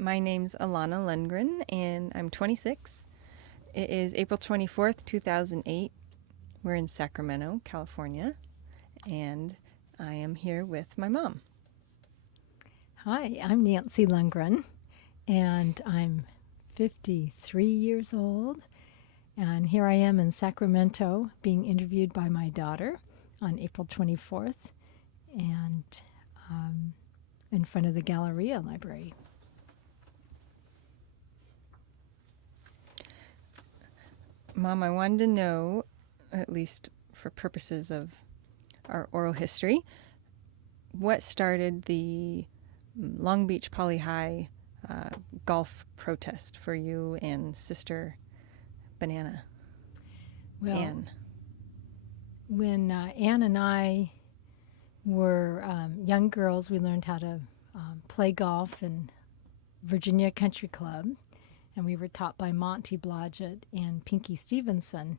My name's Alanna Lungren, and I'm 26. It is April 24th, 2008. We're in Sacramento, California, and I am here with my mom. Hi, I'm Nancy Lungren, and I'm 53 years old. And here I am in Sacramento being interviewed by my daughter on April 24th and in front of the Galleria Library. Mom, I wanted to know, at least for purposes of our oral history, what started the Long Beach Poly High golf protest for you and sister Banana, Well, Anne? when Anne and I were young girls, we learned how to play golf in Virginia Country Club, and we were taught by Monty Blodgett and Pinky Stevenson.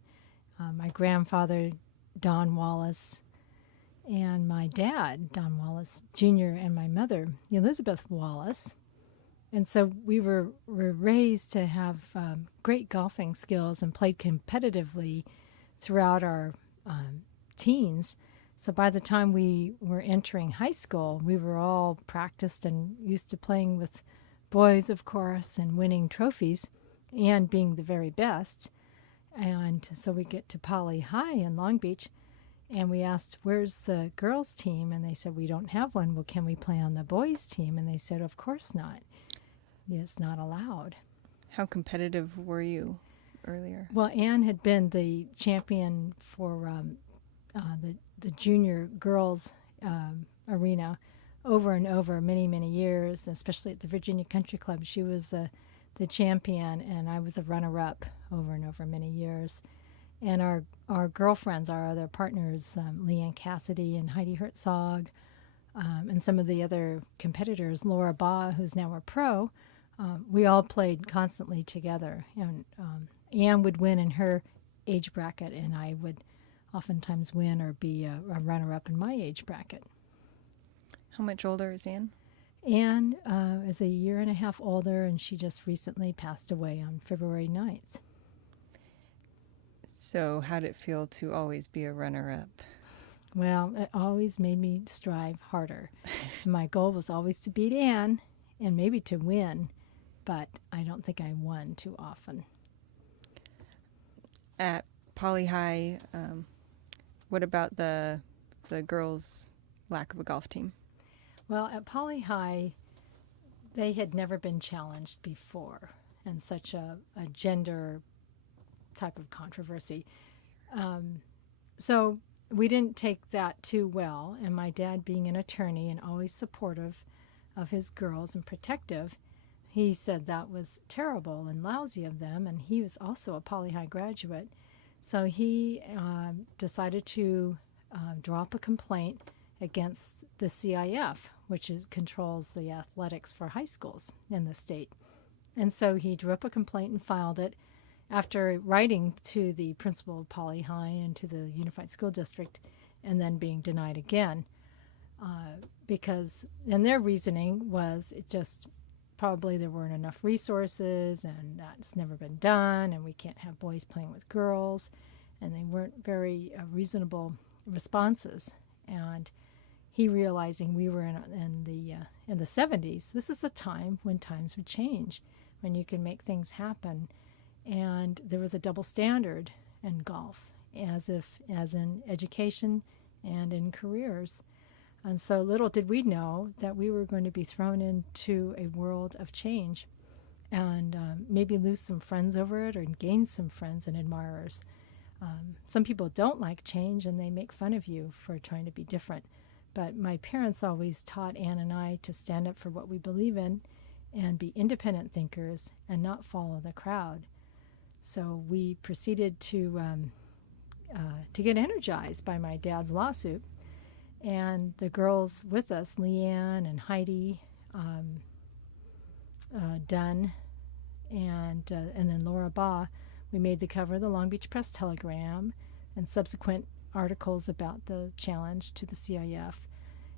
My grandfather, Don Wallace, and my dad, Don Wallace Jr., and my mother, Elizabeth Wallace. And so we were raised to have great golfing skills and played competitively throughout our teens. So by the time we were entering high school, we were all practiced and used to playing with boys, of course, and winning trophies and being the very best. And so we get to Poly High in Long Beach, and we asked, where's the girls' team? And they said, we don't have one. Well, can we play on the boys' team? And they said, of course not. It's not allowed. How competitive were you earlier? Well, Anne had been the champion for the junior girls arena over and over many, many years, especially at the Virginia Country Club. She was the champion, and I was a runner-up over and over many years. And our girlfriends, our other partners, Leanne Cassidy and Heidi Herzog, and some of the other competitors, Laura Baugh, who's now a pro, we all played constantly together. And Anne would win in her age bracket, and I would oftentimes win or be a runner-up in my age bracket. How much older is Anne? Anne is a year and a half older, and she just recently passed away on February 9th. So how did it feel to always be a runner-up? Well, it always made me strive harder. My goal was always to beat Anne and maybe to win, but I don't think I won too often. At Poly High, what about the girls' lack of a golf team? Well, at Poly High, they had never been challenged before in such a gender type of controversy. So we didn't take that too well, and my dad, being an attorney and always supportive of his girls and protective, he said that was terrible and lousy of them, and he was also a Poly High graduate. So he decided to drop a complaint against the CIF, which controls the athletics for high schools in the state. And so he drew up a complaint and filed it after writing to the principal of Poly High and to the Unified School District, and then being denied again. And their reasoning was it just probably there weren't enough resources, and that's never been done, and we can't have boys playing with girls, and they weren't very reasonable responses. And he, realizing we were in the 70s, this is the time when times would change, when you can make things happen, and there was a double standard in golf, as in education and in careers. And so little did we know that we were going to be thrown into a world of change and maybe lose some friends over it or gain some friends and admirers. Some people don't like change, and they make fun of you for trying to be different. But my parents always taught Anne and I to stand up for what we believe in and be independent thinkers and not follow the crowd. So we proceeded to get energized by my dad's lawsuit. And the girls with us, Leanne and Heidi Dunn, and then Laura Baugh, we made the cover of the Long Beach Press Telegram and subsequent articles about the challenge to the CIF.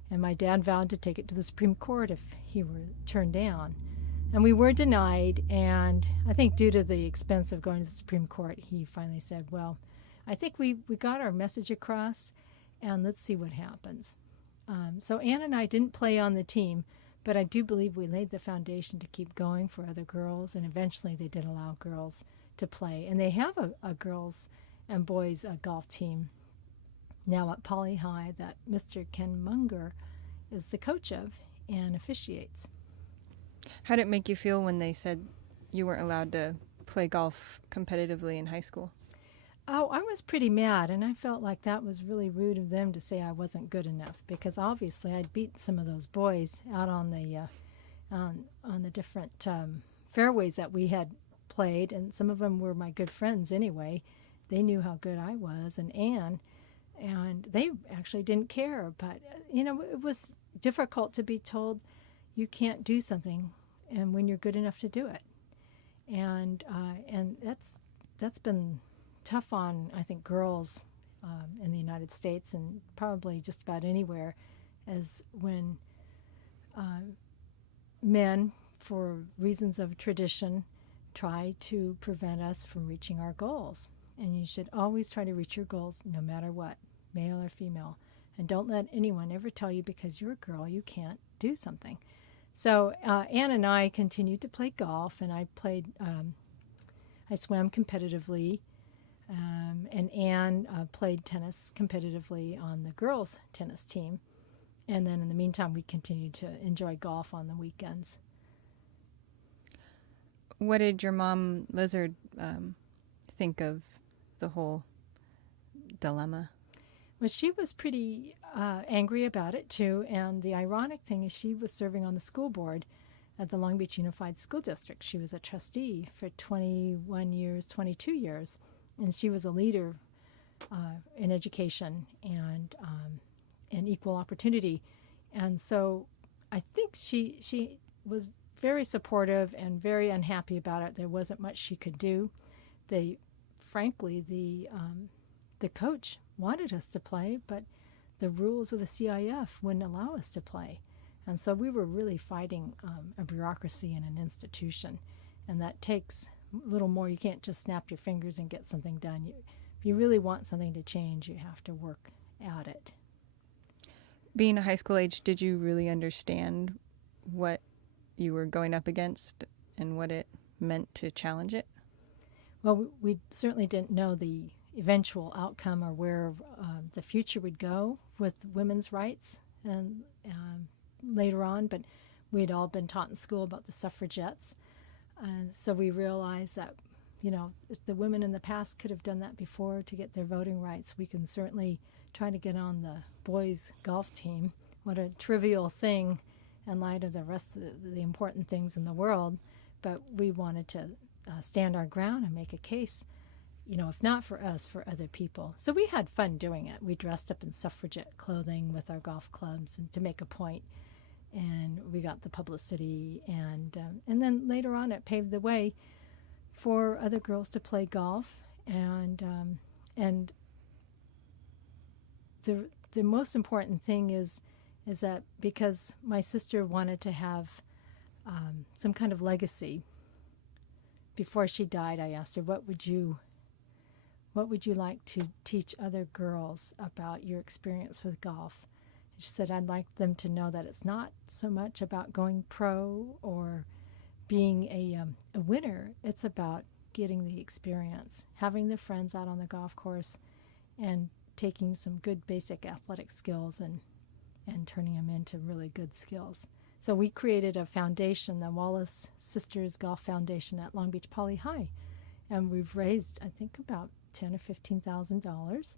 And my dad vowed to take it to the Supreme Court if he were turned down. And we were denied, and I think due to the expense of going to the Supreme Court, he finally said, well, I think we got our message across, and let's see what happens. So Ann and I didn't play on the team, but I do believe we laid the foundation to keep going for other girls, and eventually they did allow girls to play. And they have a girls and boys golf team now at Poly High that Mr. Ken Munger is the coach of and officiates. How did it make you feel when they said you weren't allowed to play golf competitively in high school? Oh, I was pretty mad, and I felt like that was really rude of them to say I wasn't good enough, because obviously I'd beat some of those boys out on the different fairways that we had played, and some of them were my good friends anyway. They knew how good I was, and Anne, and they actually didn't care. But it was difficult to be told you can't do something, and when you're good enough to do it, and that's been tough on, I think, girls in the United States and probably just about anywhere, as when men, for reasons of tradition, try to prevent us from reaching our goals. And you should always try to reach your goals no matter what, male or female. And don't let anyone ever tell you because you're a girl you can't do something. So Ann and I continued to play golf, and I swam competitively. And Anne played tennis competitively on the girls' tennis team. And then in the meantime, we continued to enjoy golf on the weekends. What did your mom, Lizard, think of the whole dilemma? Well, she was pretty angry about it, too. And the ironic thing is she was serving on the school board at the Long Beach Unified School District. She was a trustee for 21 years, 22 years. And she was a leader in education and equal opportunity. And so I think she was very supportive and very unhappy about it. There wasn't much she could do. Frankly, the coach wanted us to play, but the rules of the CIF wouldn't allow us to play. And so we were really fighting a bureaucracy in an institution. And that takes a little more. You can't just snap your fingers and get something done. If you really want something to change, you have to work at it. Being a high school age, did you really understand what you were going up against and what it meant to challenge it? Well, we certainly didn't know the eventual outcome or where the future would go with women's rights and later on, but we had all been taught in school about the suffragettes. So we realized that, if the women in the past could have done that before to get their voting rights, we can certainly try to get on the boys' golf team. What a trivial thing in light of the rest of the important things in the world. But we wanted to stand our ground and make a case, if not for us, for other people. So we had fun doing it. We dressed up in suffragette clothing with our golf clubs and to make a point. And we got the publicity, and then later on it paved the way for other girls to play golf. And the most important thing is that because my sister wanted to have some kind of legacy, before she died, I asked her, what would you like to teach other girls about your experience with golf? She said, I'd like them to know that it's not so much about going pro or being a winner. It's about getting the experience, having the friends out on the golf course, and taking some good basic athletic skills and turning them into really good skills. So we created a foundation, the Wallace Sisters Golf Foundation at Long Beach Poly High, and we've raised, I think, about $10,000 or $15,000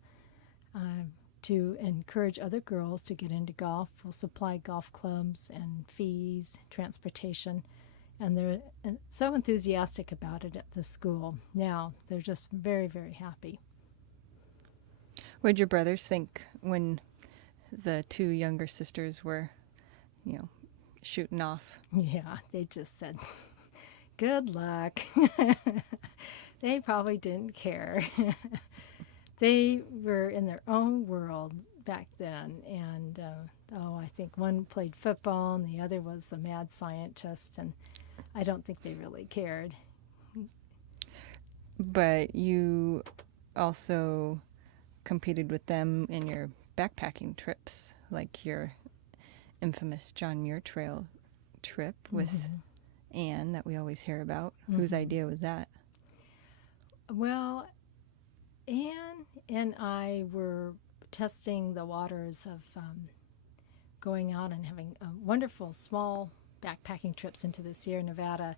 to encourage other girls to get into golf. We'll supply golf clubs and fees, transportation, and they're so enthusiastic about it at the school. Now they're just very, very happy. What did your brothers think when the two younger sisters were, shooting off? Yeah, they just said, good luck. They probably didn't care. They were in their own world back then, and I think one played football and the other was a mad scientist, and I don't think they really cared. But you also competed with them in your backpacking trips, like your infamous John Muir Trail trip with Anne that we always hear about. Whose idea was that? Well, Anne and I were testing the waters of going out and having wonderful small backpacking trips into the Sierra Nevada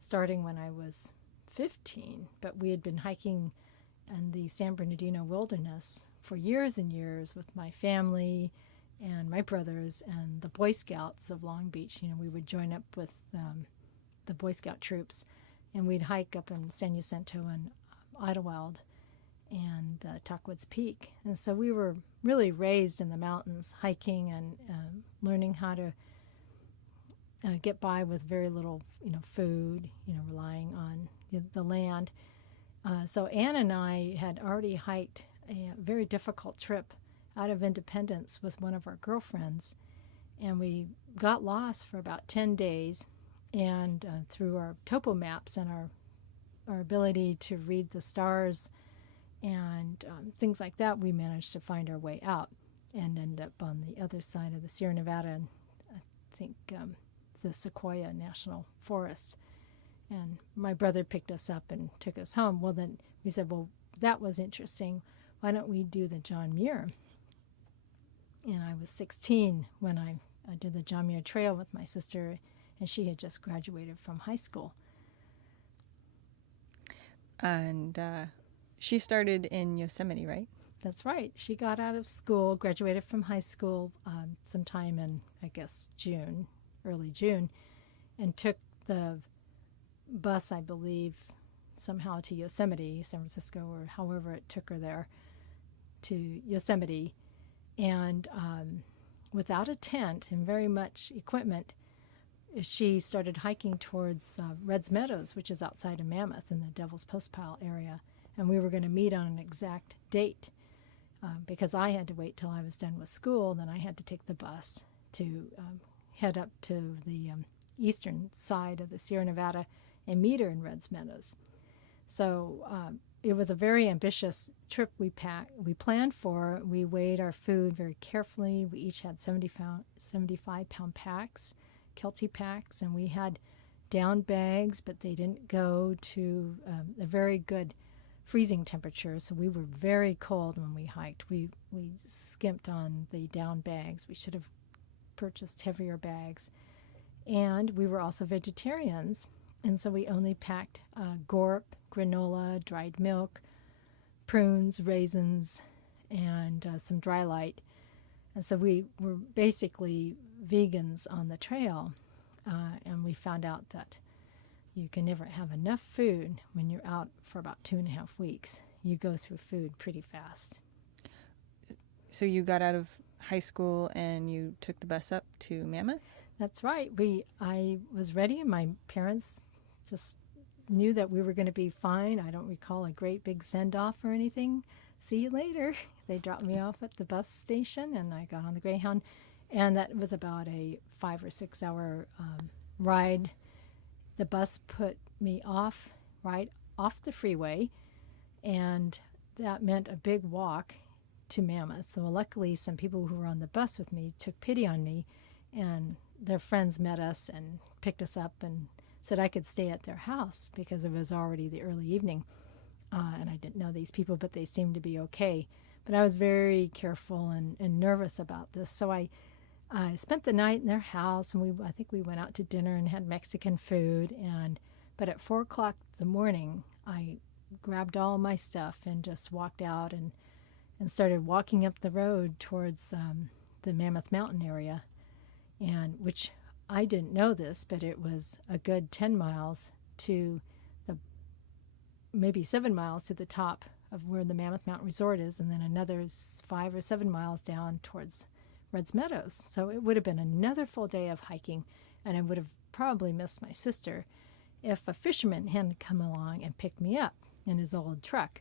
starting when I was 15. But we had been hiking in the San Bernardino wilderness for years and years with my family and my brothers and the Boy Scouts of Long Beach. You know, we would join up with the Boy Scout troops, and we'd hike up in San Jacinto and Idlewild and Tuckwoods Peak. And so we were really raised in the mountains, hiking and learning how to get by with very little, food, relying on the land. So Anne and I had already hiked a very difficult trip out of Independence with one of our girlfriends, and we got lost for about 10 days. And through our topo maps and our ability to read the stars and things like that, we managed to find our way out and end up on the other side of the Sierra Nevada and I think the Sequoia National Forest. And my brother picked us up and took us home. Well, then we said, well, that was interesting. Why don't we do the John Muir? And I was 16 when I did the John Muir Trail with my sister, and she had just graduated from high school. And she started in Yosemite, right? That's right. She got out of school, graduated from high school sometime in, I guess, June, early June, and took the bus, I believe, somehow to Yosemite, San Francisco, or however it took her there, to Yosemite. And without a tent and very much equipment, she started hiking towards Red's Meadows, which is outside of Mammoth in the Devil's Postpile area. And we were going to meet on an exact date because I had to wait till I was done with school. Then I had to take the bus to head up to the eastern side of the Sierra Nevada and meet her in Red's Meadows. So it was a very ambitious trip we planned for. We weighed our food very carefully. We each had 75-pound packs, Kelty packs, and we had down bags, but they didn't go to a very good freezing temperature, so we were very cold when we hiked. We skimped on the down bags. We should have purchased heavier bags. And we were also vegetarians, and so we only packed gorp, granola, dried milk, prunes, raisins, and some dry light. And so we were basically vegans on the trail, and we found out that you can never have enough food when you're out for about 2.5 weeks. You go through food pretty fast. So you got out of high school and you took the bus up to Mammoth? That's right. I was ready, and my parents just knew that we were going to be fine. I don't recall a great big send-off or anything. See you later. They dropped me off at the bus station, and I got on the Greyhound, and that was about a 5 or 6 hour ride. The bus put me right off the freeway, and that meant a big walk to Mammoth. Well, luckily, some people who were on the bus with me took pity on me, and their friends met us and picked us up and said I could stay at their house because it was already the early evening. And I didn't know these people, but they seemed to be okay. But I was very careful and nervous about this. So I spent the night in their house, and I think we went out to dinner and had Mexican food. But at 4 o'clock in the morning, I grabbed all my stuff and just walked out and started walking up the road towards the Mammoth Mountain area, and which I didn't know this, but it was a good 10 miles to maybe 7 miles to the top of where the Mammoth Mountain Resort is, and then another 5 or 7 miles down towards Red's Meadows. So it would have been another full day of hiking, and I would have probably missed my sister if a fisherman hadn't come along and picked me up in his old truck.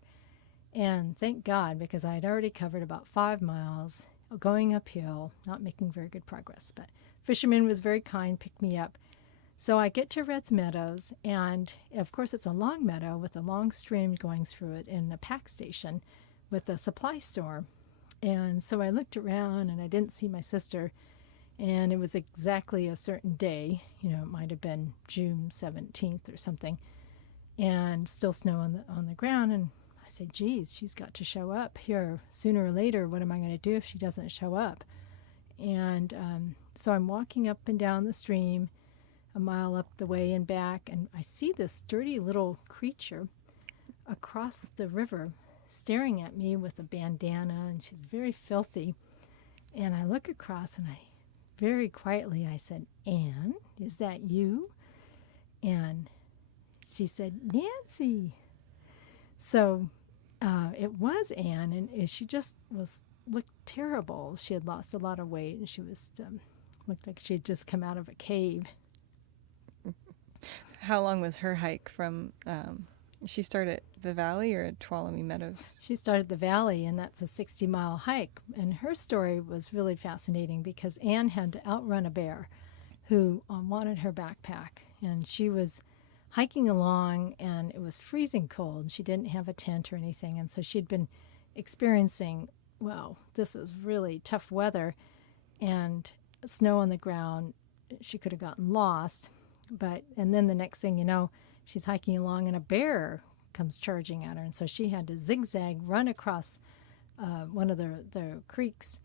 And thank God, because I had already covered about 5 miles going uphill, not making very good progress. But fisherman was very kind, picked me up. So I get to Red's Meadows, and of course it's a long meadow with a long stream going through it and a pack station with a supply store. And so I looked around and I didn't see my sister, and it was exactly a certain day, it might have been June 17th or something, and still snow on the ground. And I said, geez, she's got to show up here sooner or later. What am I going to do if she doesn't show up? And so I'm walking up and down the stream a mile up the way and back, and I see this dirty little creature across the river staring at me with a bandana, and she's very filthy. And I look across, and I very quietly I said, Anne, is that you? And she said, Nancy. So it was Anne, and she just looked terrible. She had lost a lot of weight, and she was looked like she had just come out of a cave. How long was her hike from, she started at the valley or at Tuolumne Meadows? She started the valley, and that's a 60-mile hike. And her story was really fascinating because Anne had to outrun a bear who wanted her backpack. And she was hiking along, and it was freezing cold. She didn't have a tent or anything. And so she'd been experiencing, wow, this is really tough weather and snow on the ground. She could have gotten lost. And then the next thing you know, she's hiking along and a bear comes charging at her. And so she had to zigzag, run across one of the creeks,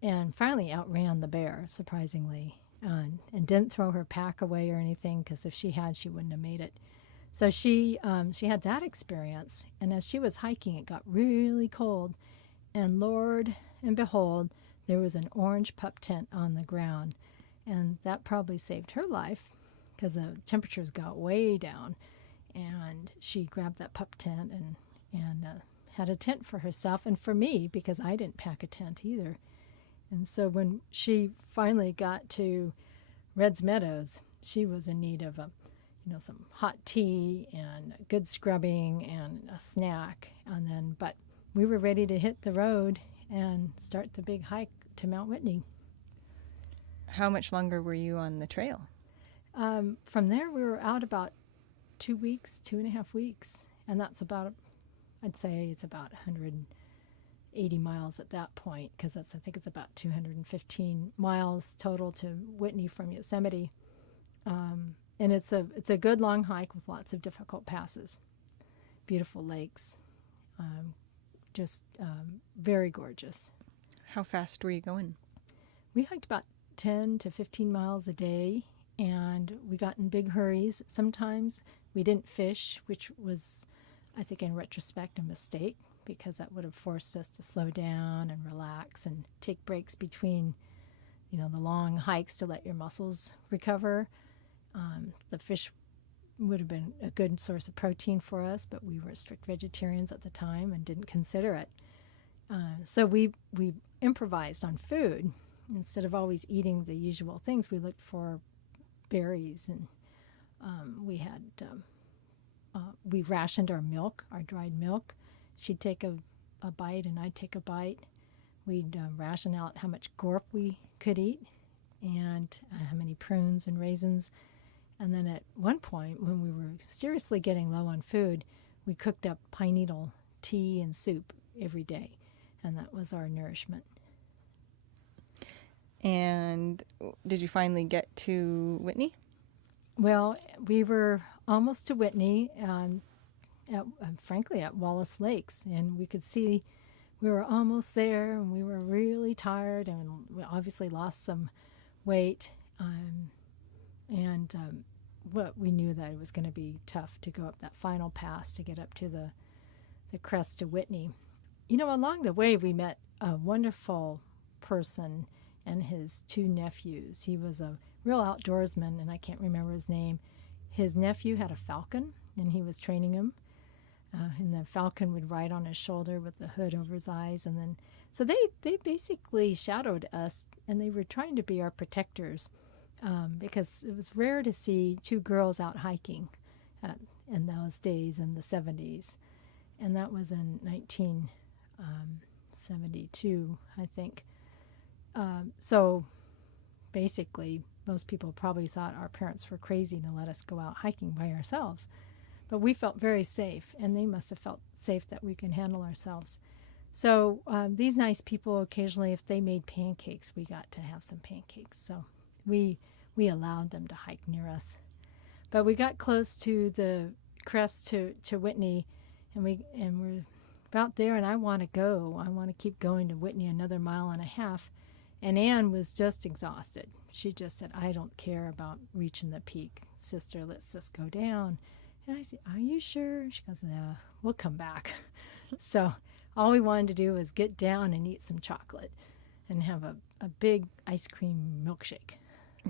and finally outran the bear, surprisingly, and didn't throw her pack away or anything, because if she had, she wouldn't have made it. So she had that experience. And as she was hiking, it got really cold. And Lord and behold, there was an orange pup tent on the ground. And that probably saved her life, because the temperatures got way down, and she grabbed that pup tent and had a tent for herself and for me, because I didn't pack a tent either. And so when she finally got to Red's Meadows, she was in need of some hot tea and good scrubbing and a snack. But we were ready to hit the road and start the big hike to Mount Whitney. How much longer were you on the trail? From there, we were out about 2 weeks, 2.5 weeks, and that's about, I'd say it's about 180 miles at that point, because I think it's about 215 miles total to Whitney from Yosemite. And it's a good long hike with lots of difficult passes, beautiful lakes, just very gorgeous. How fast were you going? We hiked about 10 to 15 miles a day, and we got in big hurries. Sometimes we didn't fish, which was, I think in retrospect, a mistake, because that would have forced us to slow down and relax and take breaks between, the long hikes to let your muscles recover. The fish would have been a good source of protein for us, but we were strict vegetarians at the time and didn't consider it. So we improvised on food. Instead of always eating the usual things, we looked for berries, and we rationed our milk, our dried milk. She'd take a bite and I'd take a bite. We'd ration out how much gorp we could eat and how many prunes and raisins. And then at one point, when we were seriously getting low on food, we cooked up pine needle tea and soup every day, and that was our nourishment. And did you finally get to Whitney? Well, we were almost to Whitney, frankly, at Wallace Lakes, and we could see we were almost there, and we were really tired, and we obviously lost some weight, but we knew that it was going to be tough to go up that final pass to get up to the crest to Whitney. Along the way, we met a wonderful person and his 2 nephews. He was a real outdoorsman, and I can't remember his name. His nephew had a falcon, and he was training him. And the falcon would ride on his shoulder with the hood over his eyes. And then, so they basically shadowed us, and they were trying to be our protectors, because it was rare to see 2 girls out hiking in those days in the 70s. And that was in 1972, I think. So basically, most people probably thought our parents were crazy to let us go out hiking by ourselves. But we felt very safe, and they must have felt safe that we can handle ourselves. So these nice people, occasionally, if they made pancakes, we got to have some pancakes. So we allowed them to hike near us. But we got close to the crest to Whitney, and we're about there, and I want to go. I want to keep going to Whitney another 1.5 miles. And Anne was just exhausted. She just said, I don't care about reaching the peak. Sister, let's just go down. And I said, are you sure? She goes, no, we'll come back. So all we wanted to do was get down and eat some chocolate and have a big ice cream milkshake.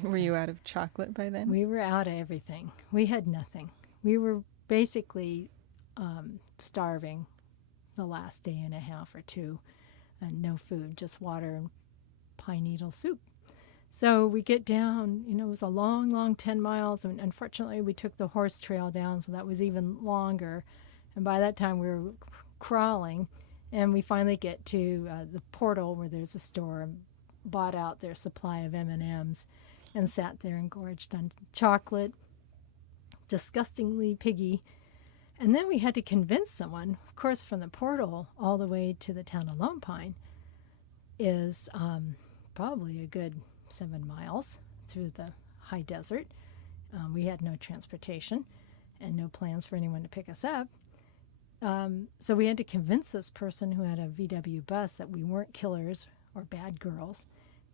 Were you out of chocolate by then? We were out of everything. We had nothing. We were basically starving the last day and a half or two, and no food, just water and pine needle soup. So we get down, it was a long, long 10 miles, and unfortunately we took the horse trail down, so that was even longer. And by that time we were crawling, and we finally get to the portal where there's a store, and bought out their supply of M&Ms and sat there and gorged on chocolate, disgustingly piggy. And then we had to convince someone, of course, from the portal all the way to the town of Lone Pine is probably a good 7 miles through the high desert. We had no transportation and no plans for anyone to pick us up. So we had to convince this person who had a VW bus that we weren't killers or bad girls,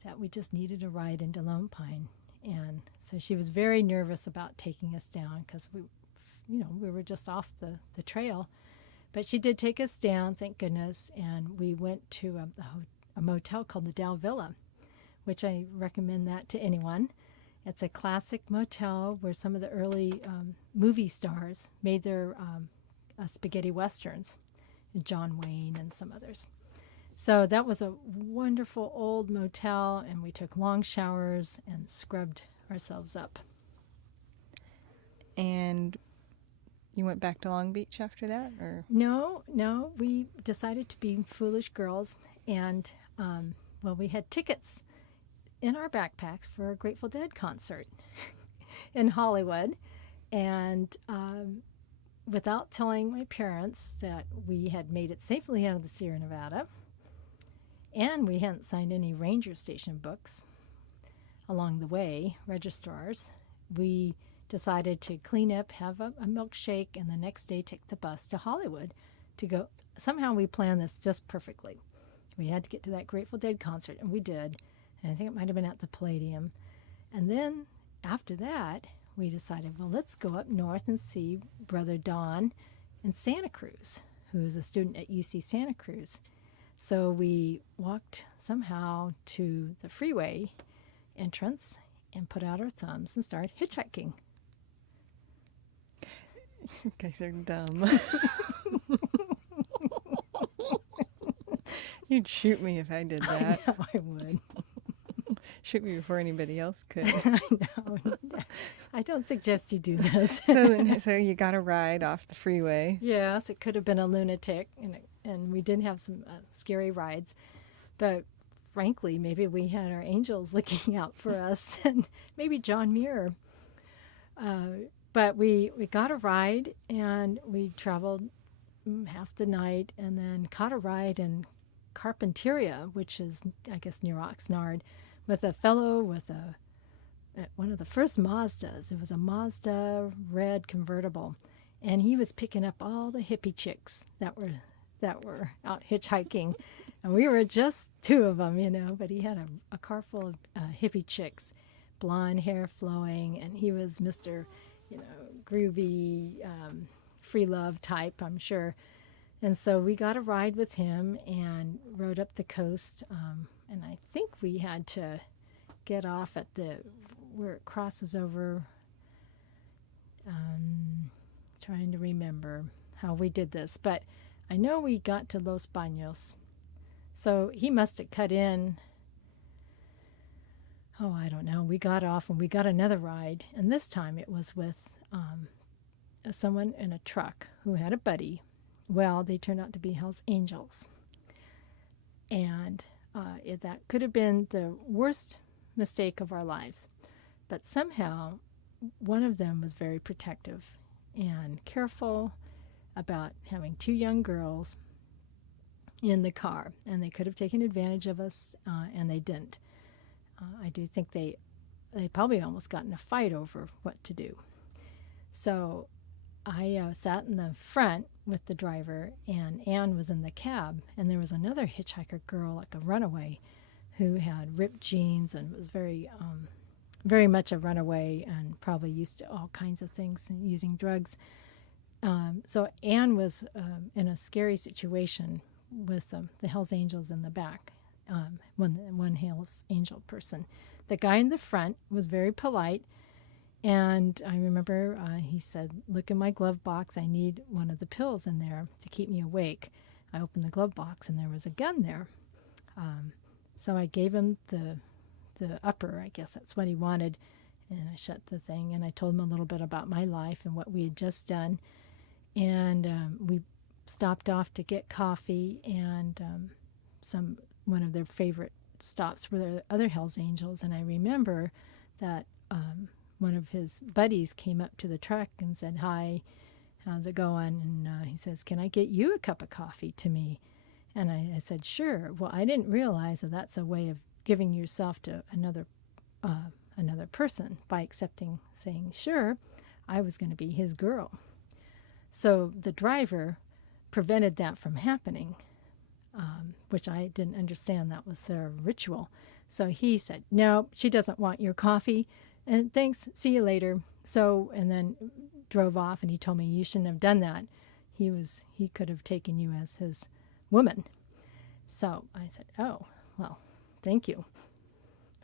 that we just needed a ride into Lone Pine. And so she was very nervous about taking us down because we were just off the trail. But she did take us down, thank goodness, and we went to a motel called the Dow Villa, which I recommend that to anyone. It's a classic motel where some of the early movie stars made their spaghetti westerns, John Wayne and some others. So that was a wonderful old motel, and we took long showers and scrubbed ourselves up. And you went back to Long Beach after that, or? No, we decided to be foolish girls, and we had tickets in our backpacks for a Grateful Dead concert in Hollywood, and without telling my parents that we had made it safely out of the Sierra Nevada, and we hadn't signed any ranger station books along the way, registrars, we decided to clean up, have a milkshake, and the next day take the bus to Hollywood to go. Somehow we planned this just perfectly. We had to get to that Grateful Dead concert, and we did. And I think it might have been at the Palladium. And then after that, we decided, well, let's go up north and see Brother Don in Santa Cruz, who is a student at UC Santa Cruz. So we walked somehow to the freeway entrance and put out our thumbs and started hitchhiking. You guys are dumb. You'd shoot me if I did that. I know I would. Shoot me before anybody else could. I know. I don't suggest you do this. So you got a ride off the freeway. Yes, it could have been a lunatic, and we did have some scary rides. But frankly, maybe we had our angels looking out for us, and maybe John Muir. But we got a ride, and we traveled half the night, and then caught a ride in Carpinteria, which is, I guess, near Oxnard, with a fellow with one of the first Mazdas. It was a Mazda red convertible, and he was picking up all the hippie chicks that were out hitchhiking, and we were just two of them, but he had a car full of hippie chicks, blonde hair flowing, and he was Mr. Groovy, free love type, I'm sure. And so we got a ride with him and rode up the coast, and I think we had to get off at where it crosses over. Trying to remember how we did this, but I know we got to Los Baños. So he must have cut in. Oh, I don't know. We got off and we got another ride, and this time it was with someone in a truck who had a buddy. Well, they turned out to be Hell's Angels. And that could have been the worst mistake of our lives, But somehow, one of them was very protective and careful about having two young girls in the car, and they could have taken advantage of us, and they didn't. I do think they probably almost got in a fight over what to do. So I sat in the front with the driver, and Anne was in the cab, and there was another hitchhiker girl, like a runaway, who had ripped jeans and was very much a runaway and probably used to all kinds of things and using drugs. So Anne was in a scary situation with the Hells Angels in the back, one Hells Angel person. The guy in the front was very polite, and I remember he said, "Look in my glove box. I need one of the pills in there to keep me awake." I opened the glove box, and there was a gun there. So I gave him the upper, I guess that's what he wanted, and I shut the thing, and I told him a little bit about my life and what we had just done. And we stopped off to get coffee, and one of their favorite stops were the other Hells Angels. And I remember that one of his buddies came up to the truck and said, "Hi, how's it going?" And he says, "Can I get you a cup of coffee to me?" And I said, "Sure." Well, I didn't realize that that's a way of giving yourself to another person by saying sure. I was going to be his girl. So the driver prevented that from happening, which I didn't understand. That was their ritual. So he said, "No, she doesn't want your coffee, and thanks, see you later." So, and then drove off, and he told me, "You shouldn't have done that. He could have taken you as his woman." So I said, "Oh, well, thank you."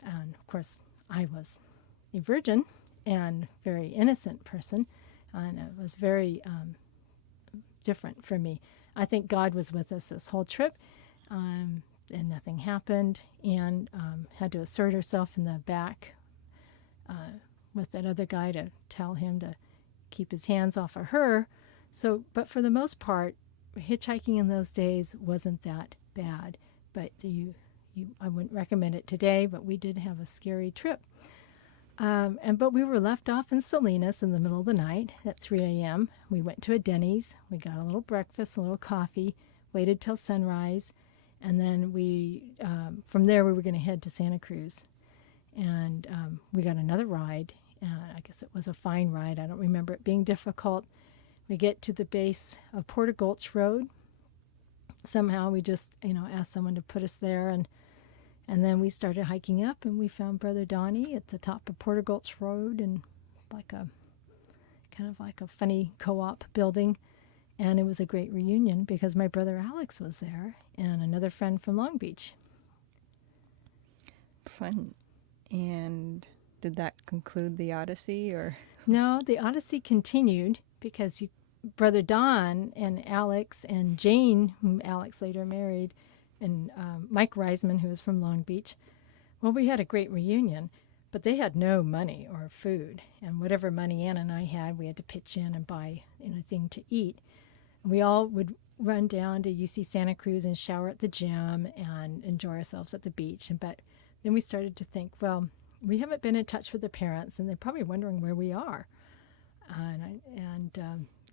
And of course, I was a virgin and very innocent person, and it was very different for me. I think God was with us this whole trip, and nothing happened. And had to assert herself in the back with that other guy to tell him to keep his hands off of her. So, but for the most part, hitchhiking in those days wasn't that bad. But I wouldn't recommend it today, but we did have a scary trip. But we were left off in Salinas in the middle of the night at 3 a.m. We went to a Denny's. We got a little breakfast, a little coffee, waited till sunrise, and then from there we were going to head to Santa Cruz. And we got another ride. I guess it was a fine ride. I don't remember it being difficult. We get to the base of Porter Gulch Road. Somehow we just, asked someone to put us there, and then we started hiking up, and we found Brother Donnie at the top of Porter Gulch Road, and kind of like a funny co-op building. And it was a great reunion because my brother Alex was there and another friend from Long Beach. Fun. And did that conclude the Odyssey, or? No, the Odyssey continued because Brother Don and Alex and Jane, whom Alex later married, and Mike Reisman, who was from Long Beach. Well, we had a great reunion, but they had no money or food. And whatever money Ann and I had, we had to pitch in and buy anything to eat. We all would run down to UC Santa Cruz and shower at the gym and enjoy ourselves at the beach. But then we started to think, well, we haven't been in touch with the parents, and they're probably wondering where we are. And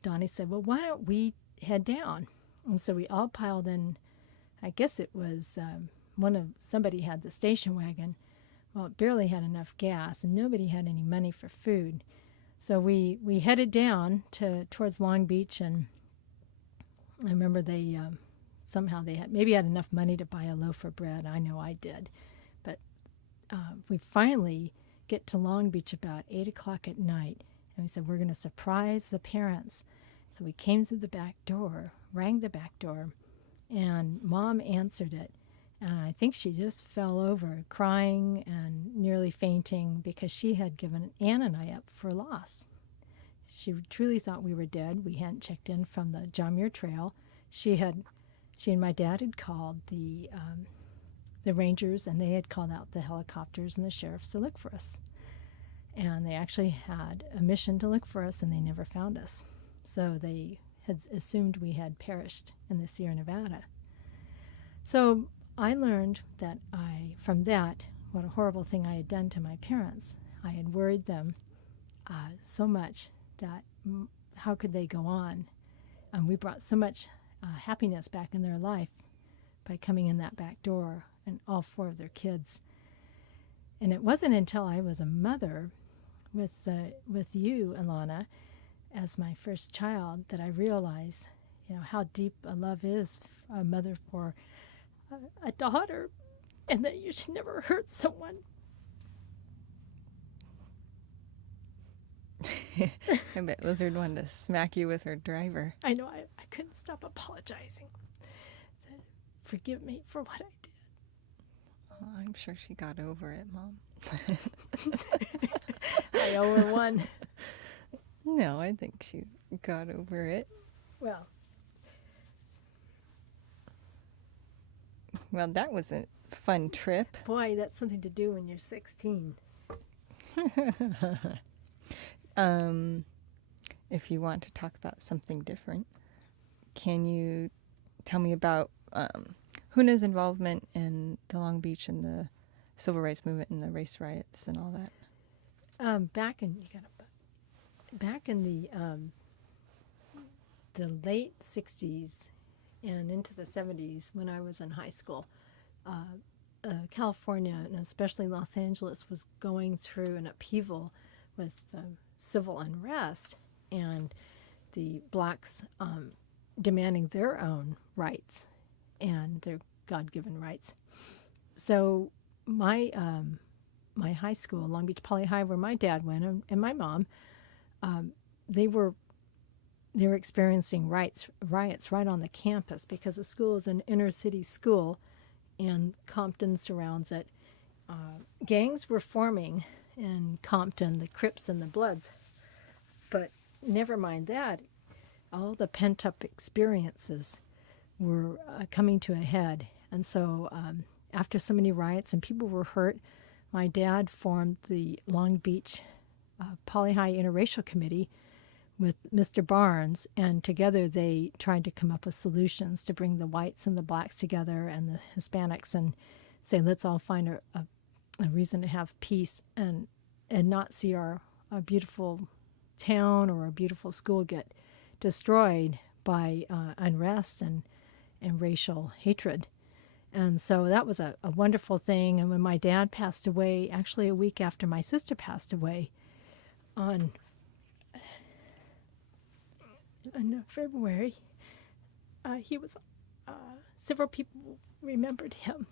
Donnie said, "Well, why don't we head down?" And so we all piled in. I guess it was somebody had the station wagon. Well, it barely had enough gas, and nobody had any money for food. So we headed down towards Long Beach, and I remember they maybe had enough money to buy a loaf of bread. I know I did. But we finally get to Long Beach about 8 o'clock at night, and we said, we're going to surprise the parents. So we came through the back door, rang the back door, and Mom answered it. And I think she just fell over, crying and nearly fainting because she had given Ann and I up for loss. She truly thought we were dead. We hadn't checked in from the John Muir Trail. She and my dad had called the rangers, and they had called out the helicopters and the sheriffs to look for us. And they actually had a mission to look for us, and they never found us. So they had assumed we had perished in the Sierra Nevada. So I learned that from that, what a horrible thing I had done to my parents. I had worried them so much that how could they go on? We brought so much happiness back in their life by coming in that back door, and all 4 of their kids. And it wasn't until I was a mother with you, Alanna, as my first child, that I realized, how deep a love is a mother for a daughter, and that you should never hurt someone. I bet Lizard wanted to smack you with her driver. I know, I couldn't stop apologizing. Said, forgive me for what I did. Oh, I'm sure she got over it, Mom. I owe her one. No, I think she got over it. Well, that was a fun trip. boy, that's something to do when you're 16. If you want to talk about something different, can you tell me about Huna's involvement in the Long Beach and the Civil Rights Movement and the race riots and all that? Back in the late 60s and into the 70s, when I was in high school, California, and especially Los Angeles, was going through an upheaval with civil unrest and the blacks demanding their own rights and their God-given rights. So my high school, Long Beach Poly High, where my dad went, and my mom, they were experiencing riots right on the campus, because the school is an inner city school and Compton surrounds it. Gangs were forming in Compton, the Crips and the Bloods. But never mind that, all the pent-up experiences were coming to a head. And so after so many riots and people were hurt, my dad formed the Long Beach Poly High Interracial Committee with Mr. Barnes, and together they tried to come up with solutions to bring the whites and the blacks together and the Hispanics and say, let's all find a reason to have peace and not see our beautiful town or a beautiful school get destroyed by unrest and racial hatred. And so that was a wonderful thing. And when my dad passed away, actually a week after my sister passed away, on February, he was, several people remembered him.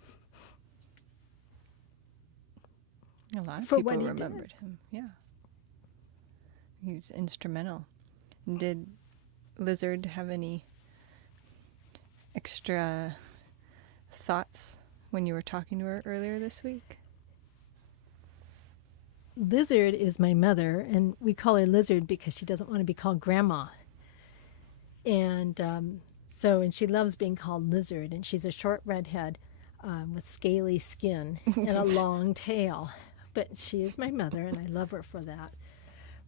A lot of For people what he remembered him. Yeah. He's instrumental. Did Lizard have any extra thoughts when you were talking to her earlier this week? Lizard is my mother, and we call her Lizard because she doesn't want to be called Grandma. And and she loves being called Lizard, and she's a short redhead with scaly skin and a long tail. But she is my mother, and I love her for that.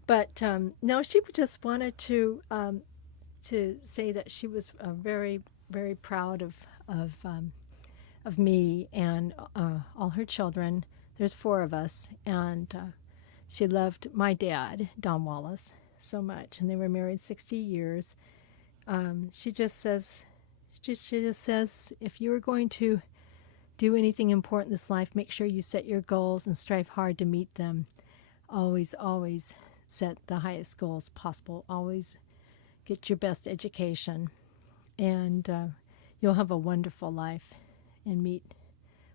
But no, she just wanted to say that she was very, very proud of me and all her children. There's 4 of us, and she loved my dad, Don Wallace, so much, and they were married 60 years. She just says, if you were going to do anything important in this life, make sure you set your goals and strive hard to meet them. Always, always set the highest goals possible. Always get your best education, and you'll have a wonderful life and meet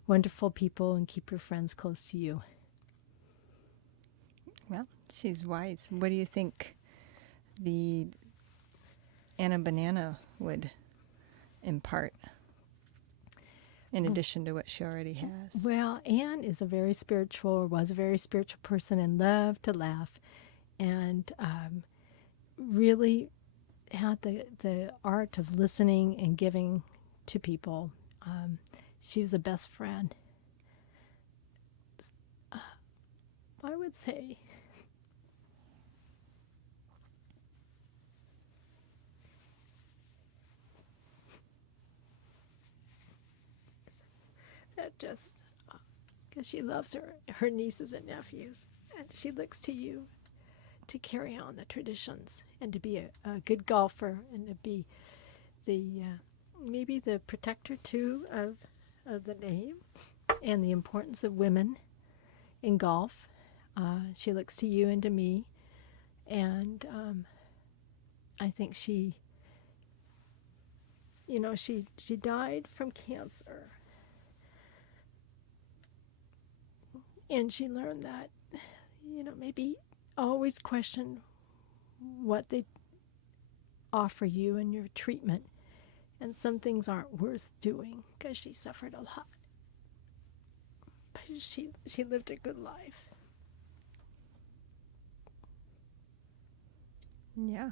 wonderful people and keep your friends close to you. Well, she's wise. What do you think the Anna Banana would impart in addition to what she already has? Well, Anne is was a very spiritual person and loved to laugh, and really had the art of listening and giving to people. She was a best friend. I would say. That just, because she loves her nieces and nephews. And she looks to you to carry on the traditions and to be a good golfer and to be the maybe the protector too of the name and the importance of women in golf. She looks to you and to me, and I think she died from cancer, and she learned that maybe always question what they offer you in your treatment, and some things aren't worth doing because she suffered a lot, but she lived a good life. Yeah.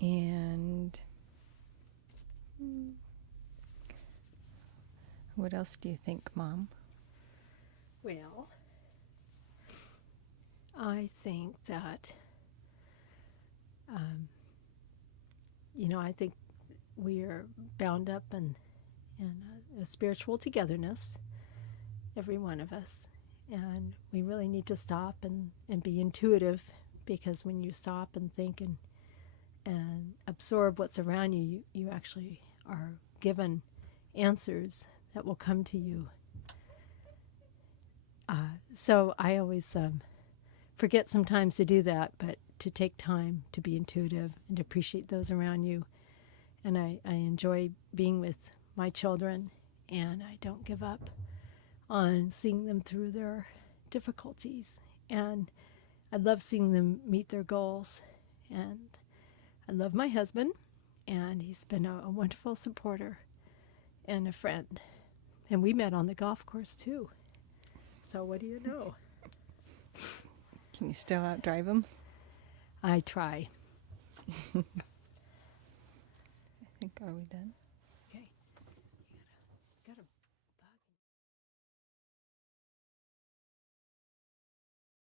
And what else do you think, Mom? Well, I think that, I think we are bound up in a spiritual togetherness, every one of us. And we really need to stop and be intuitive, because when you stop and think and absorb what's around you, you actually are given answers that will come to you. So I always forget sometimes to do that, but to take time to be intuitive and to appreciate those around you. And I enjoy being with my children, and I don't give up on seeing them through their difficulties. And I love seeing them meet their goals. And I love my husband, and he's been a wonderful supporter and a friend. And we met on the golf course too. So what do you know? Can you still outdrive him? I try. I think, are we done?